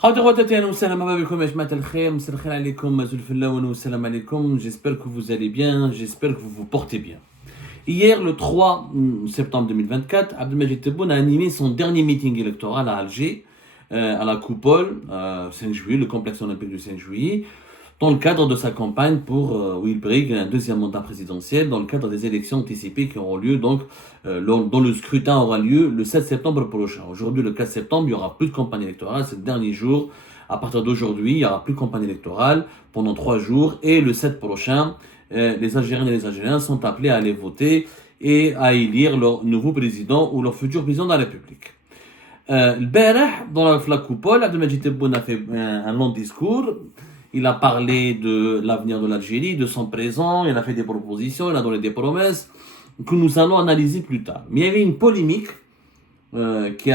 J'espère que vous allez bien, j'espère que vous vous portez bien. Hier, le 3 septembre 2024, Abdelmajid Tebboune a animé son dernier meeting électoral à Alger, à la Coupole, 5 juillet, le complexe olympique du 5 juillet, dans le cadre de sa campagne pour où il brigue un deuxième mandat présidentiel, dans le cadre des élections anticipées qui auront lieu, dont le scrutin aura lieu le 7 septembre prochain. Aujourd'hui, le 4 septembre, il n'y aura plus de campagne électorale, c'est le dernier jour. À partir d'aujourd'hui, il n'y aura plus de campagne électorale pendant 3 jours, et le 7 prochain, les Algériennes et les Algériens sont appelés à aller voter et à élire leur nouveau président ou leur futur président de la République. Dans la coupole, Abdelmajid Tebboune a fait un long discours. Il a parlé de l'avenir de l'Algérie, de son présent, il a fait des propositions, il a donné des promesses que nous allons analyser plus tard. Mais il y avait une polémique qui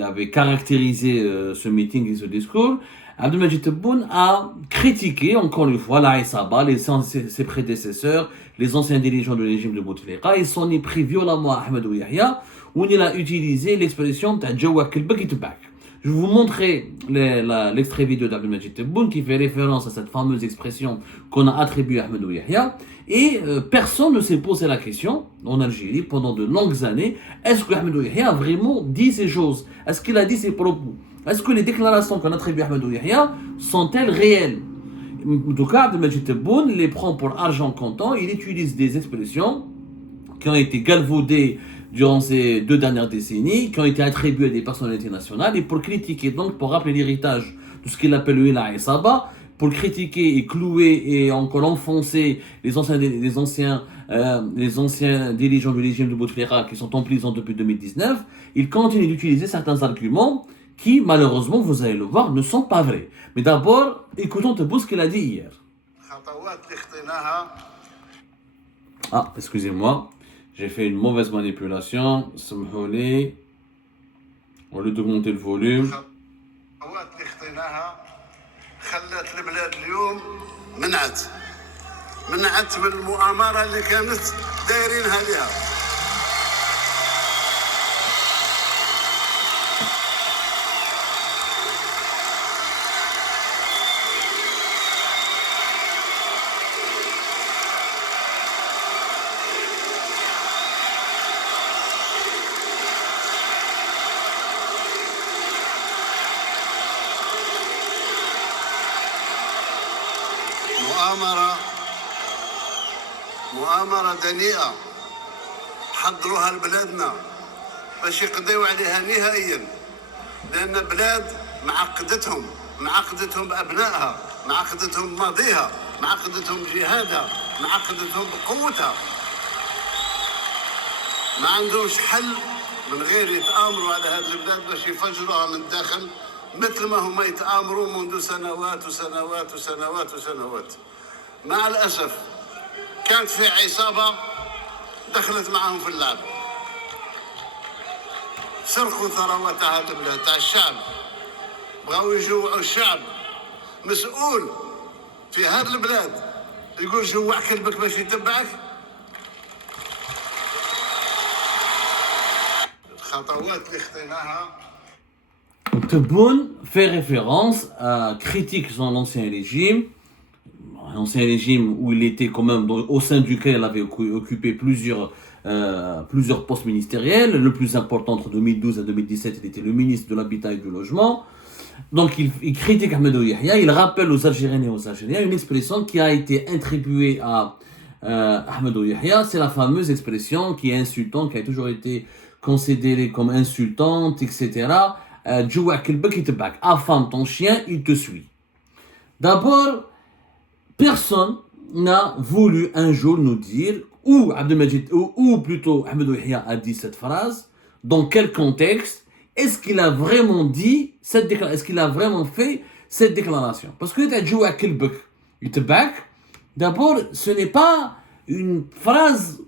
avait caractérisé ce meeting et ce discours. Abdelmajid Tebboune a critiqué encore une fois la Isaba, ses prédécesseurs, les anciens dirigeants du régime de Bouteflika. Il s'en est pris violemment à Ahmed Yahya, où il a utilisé l'expression « Jawak al-Bagitbak ». Je vais vous montrer l'extrait vidéo d'Abdelmajid Tebboune qui fait référence à cette fameuse expression qu'on a attribuée à Ahmed Yahya. Et personne ne s'est posé la question en Algérie pendant de longues années, est-ce que Ahmed Yahya a vraiment dit ces choses? Est-ce qu'il a dit ces propos? Est-ce que les déclarations qu'on attribue à Ahmed Yahya sont-elles réelles? En tout cas, Abdelmajid Tebboune les prend pour argent comptant. Il utilise des expressions qui ont été galvaudées durant ces 2 dernières décennies, qui ont été attribuées à des personnalités nationales, et pour critiquer, donc pour rappeler l'héritage de ce qu'il appelle lui la Isaba, pour critiquer et clouer et encore enfoncer les anciens dirigeants du régime de Bouteflika qui sont en prison depuis 2019, il continue d'utiliser certains arguments qui, malheureusement, vous allez le voir, ne sont pas vrais. Mais d'abord, écoutons Tebboune ce qu'il a dit hier. Ah, excusez-moi, j'ai fait une mauvaise manipulation. Samhouli, au lieu d'augmenter le volume. خلت البلاد اليوم منعت من المؤامرة اللي كانت دايرينها لها. مؤامرة دنيئة حضروها لبلادنا باش يقضيو عليها نهائيا، لأن بلاد معقدتهم بأبنائها، معقدتهم بماضيها، معقدتهم بجهادها، معقدتهم بقوتها. ما عندهمش حل من غير يتآمروا على هذه البلاد باش يفجروها من الداخل، مثل ما هم يتآمروا منذ سنوات وسنوات وسنوات وسنوات. مع الأسف كانت في عصابة دخلت معهم في اللعب، سرقوا ثروات هذه البلاد تاع الشعب، بغاو يجوعوا الشعب. مسؤول في هذه البلاد يقول جوع كلبك باش يتبعك. الخطوات اللي خطيناها. Tebboune fait référence à critique son ancien régime où il était quand même au sein duquel il avait occupé plusieurs postes ministériels. Le plus important entre 2012 et 2017, il était le ministre de l'Habitat et du Logement. Donc il critique Ahmed Yahya, il rappelle aux Algériennes et aux Algériens une expression qui a été attribuée à Ahmed Yahya, c'est la fameuse expression qui est insultante, qui a toujours été considérée comme insultante, etc. Affame ton chien, il te suit. D'abord, personne n'a voulu un jour nous dire où plutôt Ahmed Yahya a dit cette phrase, dans quel contexte, est-ce qu'il a vraiment dit cette déclaration, est-ce qu'il a vraiment fait cette déclaration? Parce que d'abord, ce n'est pas une phrase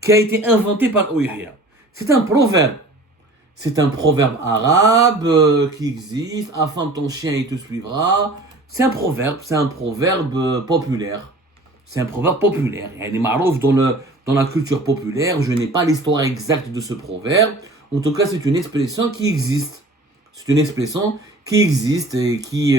qui a été inventée par Yahya. C'est un proverbe. C'est un proverbe arabe qui existe. Affame ton chien, il te suivra. C'est un proverbe populaire. C'est un proverbe populaire. Il est marouf dans la culture populaire. Je n'ai pas l'histoire exacte de ce proverbe. En tout cas, c'est une expression qui existe. C'est une expression qui existe et qui...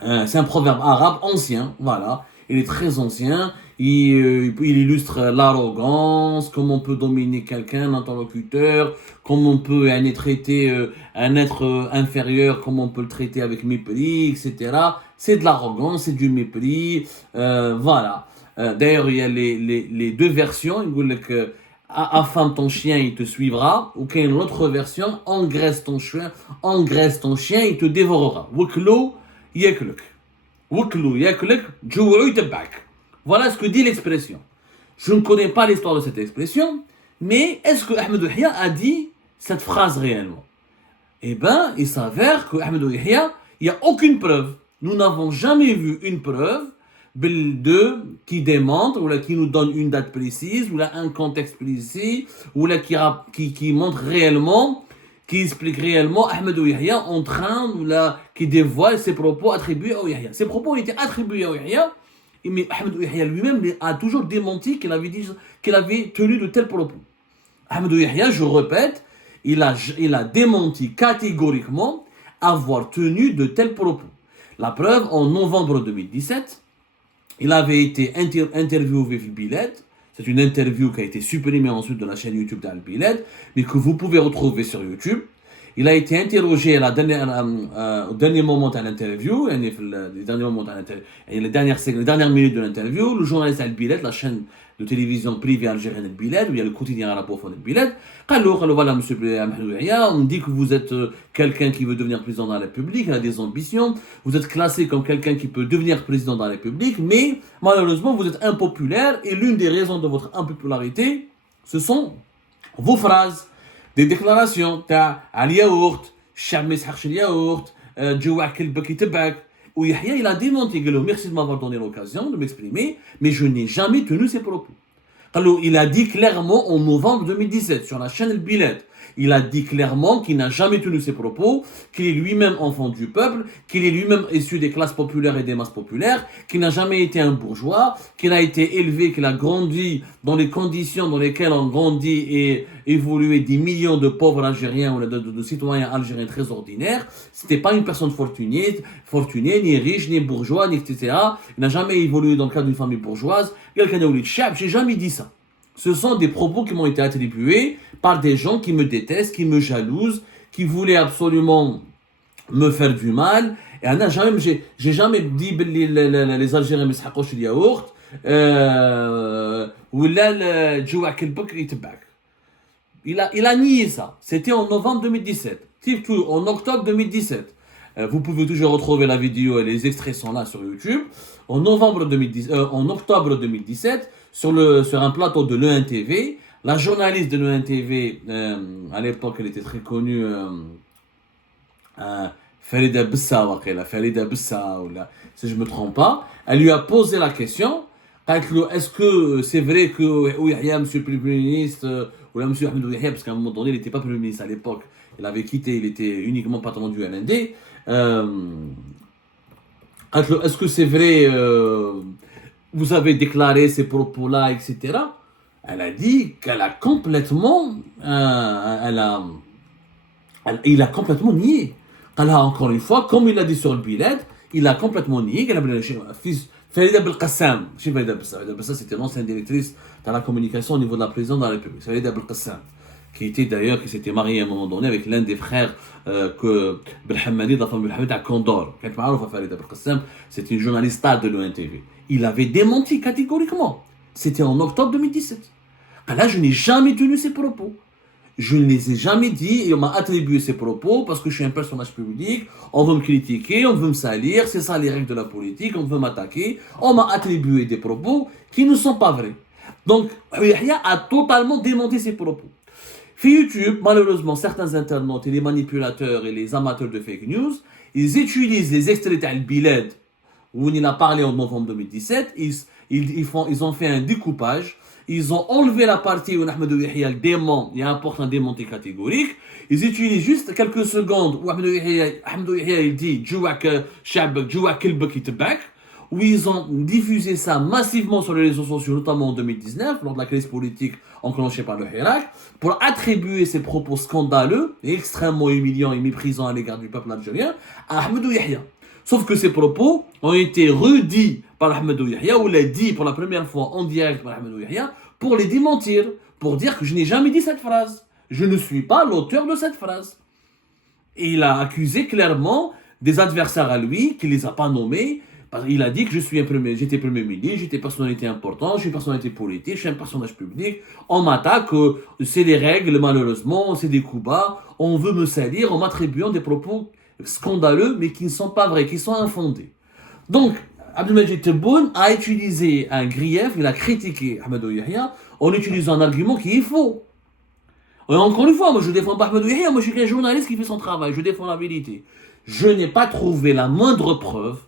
c'est un proverbe arabe ancien, voilà. Il est très ancien. Il illustre l'arrogance, comment on peut dominer quelqu'un, un interlocuteur, comment on peut traiter un être inférieur, comment on peut le traiter avec mépris, etc. C'est de l'arrogance, c'est du mépris, voilà. D'ailleurs, il y a les deux versions. Il dit que affame ton chien, il te suivra. Ou qu'il y a une autre version, engraisse ton chien, il te dévorera. Wuklo yakluk. Wuklo yakluk, jou'u tabak. Voilà ce que dit l'expression. Je ne connais pas l'histoire de cette expression, mais est-ce que Ahmed Yahya a dit cette phrase réellement? Eh bien, il s'avère que Ahmed Yahya, il n'y a aucune preuve. Nous n'avons jamais vu une preuve qui démontre, ou là, qui nous donne une date précise, ou là, un contexte précis, ou là, qui montre réellement, qui explique réellement Ahmed Yahya en train, ou là, qui dévoile ses propos attribués à Yahya. Ces propos étaient attribués à Yahya, mais Ahmed Yahya lui-même a toujours démenti qu'il avait tenu de tels propos. Ahmed Yahya, je répète, il a démenti catégoriquement avoir tenu de tels propos. La preuve, en novembre 2017, il avait été interviewé avec Biled. C'est une interview qui a été supprimée ensuite de la chaîne YouTube d'Al-Biled, mais que vous pouvez retrouver sur YouTube. Il a été interrogé au dernier moment de l'interview, les dernières minutes de l'interview. Le journaliste Al-Biled, la chaîne de télévision privée algérienne Al-Biled, où il y a le quotidien arabophone Al-Biled, voilà, monsieur Ahmed Yahya, on me dit que vous êtes quelqu'un qui veut devenir président de la République, il a des ambitions, vous êtes classé comme quelqu'un qui peut devenir président de la République, mais malheureusement vous êtes impopulaire, et l'une des raisons de votre impopularité, ce sont vos phrases. Des déclarations, t'as al yaourt, cham mesharch al yaourt, joua kelbek itebak. Où Yahya, il a démenti, il a dit merci de m'avoir donné l'occasion de m'exprimer, mais je n'ai jamais tenu ses propos. Alors, il a dit clairement en novembre 2017 sur la chaîne El Biled, il a dit clairement qu'il n'a jamais tenu ses propos, qu'il est lui-même enfant du peuple, qu'il est lui-même issu des classes populaires et des masses populaires, qu'il n'a jamais été un bourgeois, qu'il a été élevé, qu'il a grandi dans les conditions dans lesquelles ont grandi et évolué des millions de pauvres Algériens ou de citoyens algériens très ordinaires. C'était pas une personne fortunée, ni riche, ni bourgeois, ni etc. Il n'a jamais évolué dans le cadre d'une famille bourgeoise. J'ai jamais dit ça. Ce sont des propos qui m'ont été attribués par des gens qui me détestent, qui me jalousent, qui voulaient absolument me faire du mal. Et j'ai jamais dit les Algériens me s'haqqouch le yaourt ou là joua kelbek itebak. Il a nié ça. C'était en novembre 2017. En octobre 2017. Vous pouvez toujours retrouver la vidéo et les extraits sont là sur YouTube. En octobre 2017, sur un plateau de l'ENTV, la journaliste de l'ENTV, à l'époque, elle était très connue, Farida Bessa, si je ne me trompe pas, elle lui a posé la question, est-ce que c'est vrai que Yahya, monsieur le Premier ministre, ou là, monsieur Ahmed Yahya, parce qu'à un moment donné, il n'était pas Premier ministre à l'époque, il avait quitté, il était uniquement patron du LND, est-ce que c'est vrai, vous avez déclaré ces propos-là, etc. Elle a dit qu'elle a complètement, il a complètement nié. Elle a encore une fois, comme il l'a dit sur le Biled, il a complètement nié qu'elle a fils Farida Belqassam. Farida Belqassam, c'était l'ancienne directrice de la communication au niveau de la présidence de la République. Farida Belqassam, qui s'était mariée à un moment donné avec l'un des frères que Belhamadi, de la famille Belhamadi, à Condor. Farida Belqassam, c'était une journaliste de l'ONTV. Il avait démenti catégoriquement. C'était en octobre 2017. Là, je n'ai jamais tenu ces propos. Je ne les ai jamais dit et on m'a attribué ces propos parce que je suis un personnage public, on veut me critiquer, on veut me salir, c'est ça les règles de la politique, on veut m'attaquer. On m'a attribué des propos qui ne sont pas vrais. Donc, Yahya a totalement démenti ces propos. Sur YouTube, malheureusement, certains internautes et les manipulateurs et les amateurs de fake news, ils utilisent les extraits d'Al-Biled où il a parlé en novembre 2017, ils ont fait un découpage, ils ont enlevé la partie où Ahmed Yahya il apporte un démenti catégorique, ils utilisent juste quelques secondes où Ahmed Yahya il dit « Joua kelbek itebak » où ils ont diffusé ça massivement sur les réseaux sociaux, notamment en 2019, lors de la crise politique enclenchée par le Hirak, pour attribuer ces propos scandaleux et extrêmement humiliants et méprisants à l'égard du peuple algérien à Ahmedou Yahya. Sauf que ces propos ont été redits par Ahmedou Yahya, ou l'a dit pour la première fois en direct par Ahmedou Yahya, pour les démentir, pour dire que je n'ai jamais dit cette phrase. Je ne suis pas l'auteur de cette phrase. Et il a accusé clairement des adversaires à lui, qu'il ne les a pas nommés. Il a dit que j'étais premier ministre, j'étais personnalité importante, je suis une personnalité politique, je suis un personnage public. On m'attaque, c'est des règles malheureusement, c'est des coups bas. On veut me salir en m'attribuant des propos scandaleux, mais qui ne sont pas vrais, qui sont infondés. Donc, Abdelmajid Tebboune a utilisé un grief, il a critiqué Ahmedou Yahya en utilisant un argument qui est faux. Et encore une fois, moi je ne défends pas Ahmedou Yahya, moi je suis un journaliste qui fait son travail, je défends la vérité. Je n'ai pas trouvé la moindre preuve,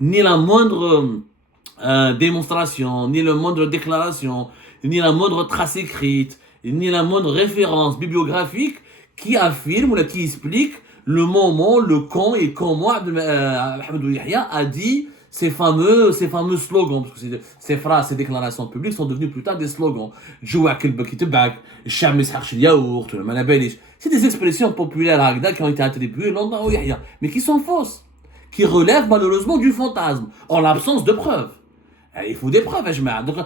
ni la moindre démonstration, ni la moindre déclaration, ni la moindre trace écrite, ni la moindre référence bibliographique qui affirme ou qui explique le moment, le quand et comment Ahmedou Yahya a dit ces fameux slogans, parce que ces phrases, ces déclarations publiques sont devenues plus tard des slogans. C'est des expressions populaires à Agda qui ont été attribuées longtemps au Yahya, mais qui sont fausses, qui relèvent malheureusement du fantasme, en l'absence de preuves. Il faut des preuves, donc,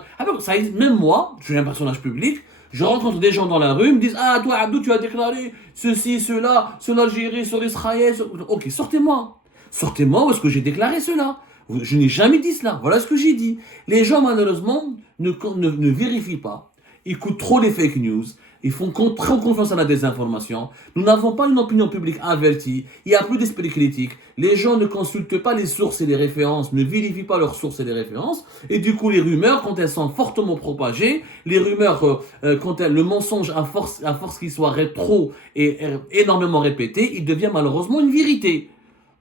même moi, je suis un personnage public, je rencontre des gens dans la rue, ils me disent « Ah, toi, Abdou, tu as déclaré ceci, cela, sur l'Algérie, sur Israël. » Ok, sortez-moi. Sortez-moi où est-ce que j'ai déclaré cela. Je n'ai jamais dit cela. Voilà ce que j'ai dit. Les gens, malheureusement, ne vérifient pas. Ils écoutent trop les fake news. Ils font trop confiance à la désinformation. Nous n'avons pas une opinion publique avertie. Il n'y a plus d'esprit critique. Les gens ne consultent pas les sources et les références, ne vérifient pas leurs sources et les références. Et du coup, les rumeurs, quand elles sont fortement propagées, les rumeurs, le mensonge, à force qu'il soit trop et énormément répété, il devient malheureusement une vérité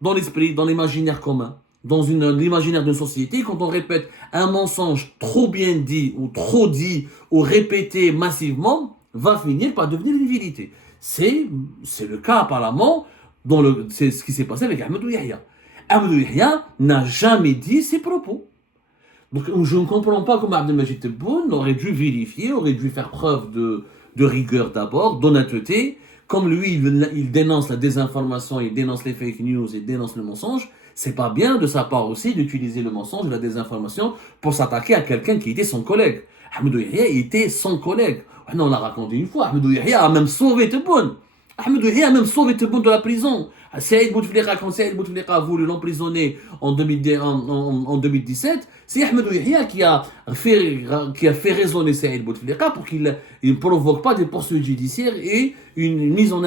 dans l'esprit, dans l'imaginaire commun. Dans l'imaginaire d'une société, quand on répète un mensonge trop bien dit ou répété massivement, va finir par devenir une vérité. C'est le cas apparemment, c'est ce qui s'est passé avec Ahmedou Yahya. Ahmedou Yahya n'a jamais dit ses propos. Donc je ne comprends pas comment Abdelmajid Tebboune aurait dû vérifier, aurait dû faire preuve de rigueur d'abord, d'honnêteté. Comme lui, il dénonce la désinformation, il dénonce les fake news, il dénonce le mensonge. C'est pas bien de sa part aussi d'utiliser le mensonge et la désinformation pour s'attaquer à quelqu'un qui était son collègue. Ahmedou Yahya était son collègue. On l'a raconté une fois. Ahmedou Yahya a même sauvé Tebboune. Ahmedou Yahya a même sauvé Tebboune de la prison. Saïd Bouteflika, quand Saïd Bouteflika a voulu l'emprisonner en 2017, c'est Ahmedou Yahya qui a fait raisonner Saïd Bouteflika pour qu'il ne provoque pas des poursuites judiciaires et une mise en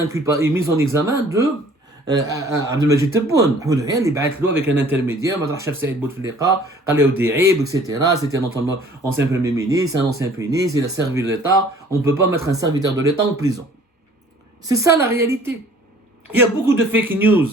examen de Abdelmajid Tebboune. Ahmedou Yahya il بعث له avec un intermédiaire, ما راح شاف سعيد بوتفليقه قال له ودي عيب etc. C'était un ancien premier ministre, un ancien ministre, il a servi l'État. On ne peut pas mettre un serviteur de l'État en prison. C'est ça la réalité. Il y a beaucoup de fake news.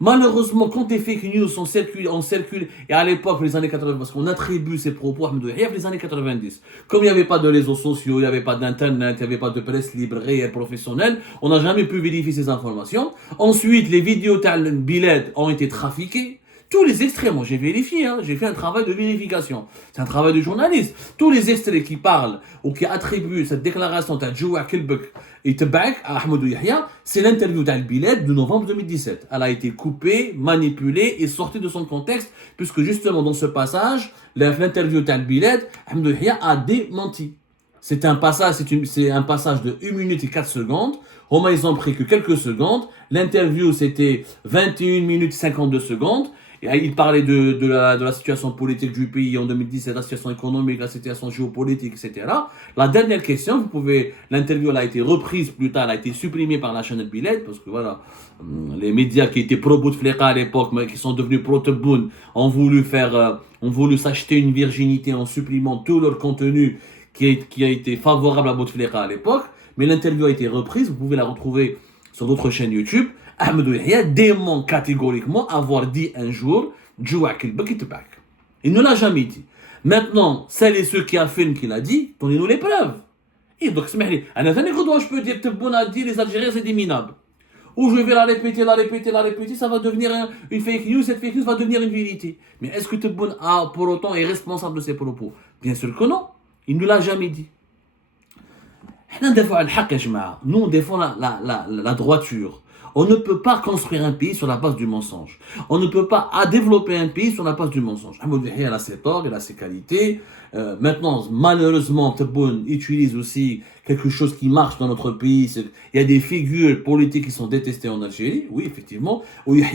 Malheureusement, quand les fake news circulent, et à l'époque, les années 80, parce qu'on attribue ces propos à Ahmedou Yahya les années 90. Comme il n'y avait pas de réseaux sociaux, il n'y avait pas d'internet, il n'y avait pas de presse libre, réelle, professionnelle, on n'a jamais pu vérifier ces informations. Ensuite, les vidéos Tal Biled ont été trafiquées. Tous les extraits, moi j'ai vérifié, j'ai fait un travail de vérification. C'est un travail de journaliste. Tous les extraits qui parlent ou qui attribuent cette déclaration de Djoua Kilbek et Tebak à Ahmedou Yahya, c'est l'interview d'Al-Biled de novembre 2017. Elle a été coupée, manipulée et sortie de son contexte, puisque justement dans ce passage, l'interview d'Al-Biled, Ahmedou Yahya a démenti. C'est un passage de 1 minute et 4 secondes. Romain, ils ont pris que quelques secondes. L'interview, c'était 21 minutes 52 secondes. Et il parlait de la situation politique du pays en 2017, la situation économique, la situation géopolitique, etc. La dernière question, l'interview elle a été reprise plus tard, elle a été supprimée par la chaîne Al-Biled, parce que voilà, les médias qui étaient pro-Bouteflika à l'époque, mais qui sont devenus pro-Tebboune, ont voulu s'acheter une virginité en supprimant tout leur contenu qui a été favorable à Bouteflika à l'époque. Mais l'interview a été reprise, vous pouvez la retrouver sur d'autres chaînes YouTube. Ahmedou Yahya dément catégoriquement avoir dit un jour Djoua Kilbek et Tebak. Il ne l'a jamais dit. Maintenant, celles et ceux qui affirment qu'il a dit, donnez-nous les preuves. Et donc, je peux dire que Tebboune a dit les Algériens c'est des minables. ou je vais la répéter, ça va devenir une fake news, cette fake news va devenir une vérité. Mais est-ce que Tebboune pour autant est responsable de ses propos? Bien sûr que non, il ne l'a jamais dit. Nous, on défend la droiture. On ne peut pas construire un pays sur la base du mensonge. On ne peut pas développer un pays sur la base du mensonge. Ahmed Yahya, il a ses torts, il a ses qualités. Maintenant, malheureusement, Tebboune utilise aussi quelque chose qui marche dans notre pays. Il y a des figures politiques qui sont détestées en Algérie. Oui, effectivement.